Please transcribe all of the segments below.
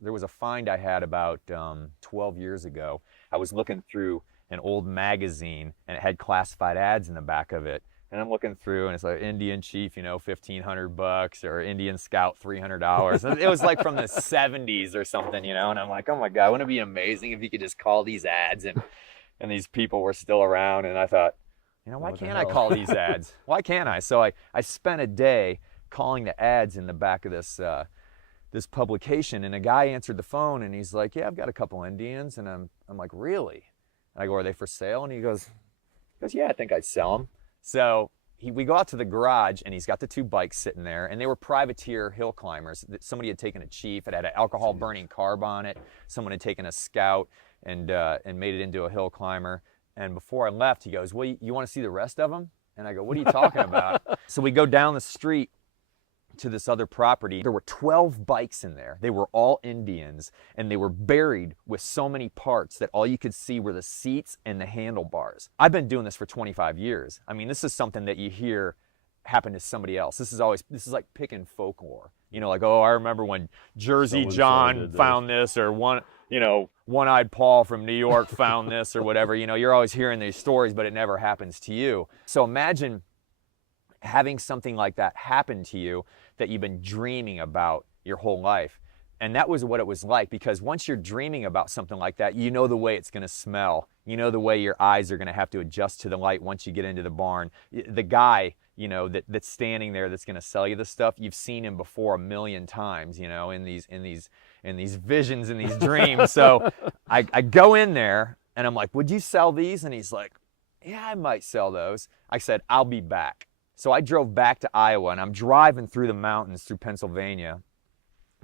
There was a find I had about 12 years ago. I was looking through an old magazine and it had classified ads in the back of it. And I'm looking through and it's like Indian Chief, you know, $1,500 or Indian Scout, $300. It was like from the 70s or something, you know, and I'm like, oh my God, wouldn't it be amazing if you could just call these ads and these people were still around. And I thought, you know, why can't I call these ads? Why can't I? So I spent a day calling the ads in the back of this publication, and a guy answered the phone and he's like, yeah, I've got a couple Indians. And I'm like, really? And I go, are they for sale? And he goes, yeah, I think I'd sell them. So we go out to the garage and he's got the two bikes sitting there, and they were privateer hill climbers. Somebody had taken a Chief, it had an alcohol burning carb on it. Someone had taken a Scout and made it into a hill climber. And before I left, he goes, well, you want to see the rest of them? And I go, what are you talking about? So we go down the street to this other property. There were 12 bikes in there. They were all Indians, and they were buried with so many parts that all you could see were the seats and the handlebars. I've been doing this for 25 years. I mean, this is something that you hear happen to somebody else. This is like picking folklore. You know, like, oh, I remember when Jersey John found this, or One-Eyed Paul from New York found this, or whatever. You know, you're always hearing these stories, but it never happens to you. So imagine having something like that happen to you that you've been dreaming about your whole life. And that was what it was like, because once you're dreaming about something like that, you know the way it's going to smell. You know the way your eyes are going to have to adjust to the light once you get into the barn. The guy, you know, that's standing there that's going to sell you the stuff, you've seen him before a million times, you know, in these visions, in these dreams. So I go in there and I'm like, would you sell these? And he's like, yeah, I might sell those. I said, I'll be back. So I drove back to Iowa, and I'm driving through the mountains through Pennsylvania.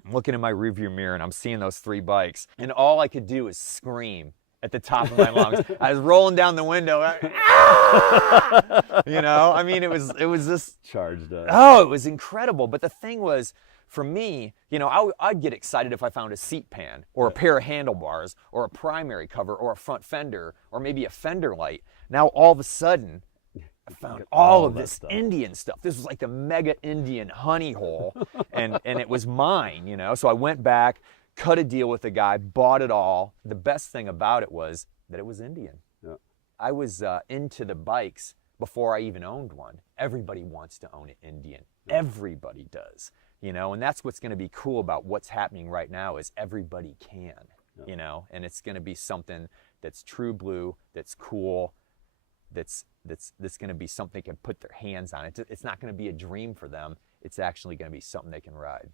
I'm looking in my rearview mirror and I'm seeing those three bikes, and all I could do is scream at the top of my lungs. I was rolling down the window. Ah! You know, I mean, it was just charged up. Oh, it was incredible. But the thing was, for me, you know, I'd get excited if I found a seat pan or a pair of handlebars or a primary cover or a front fender or maybe a fender light. Now all of a sudden, I found all of this Indian stuff. This was like the mega Indian honey hole, and it was mine, you know. So I went back, cut a deal with the guy, bought it all. The best thing about it was that it was Indian. Yeah. I was into the bikes before I even owned one. Everybody wants to own an Indian. Yeah. Everybody does, you know. And that's what's going to be cool about what's happening right now is everybody can, yeah. You know. And it's going to be something that's true blue, that's cool, that's going to be something they can put their hands on. It's not going to be a dream for them. It's actually going to be something they can ride.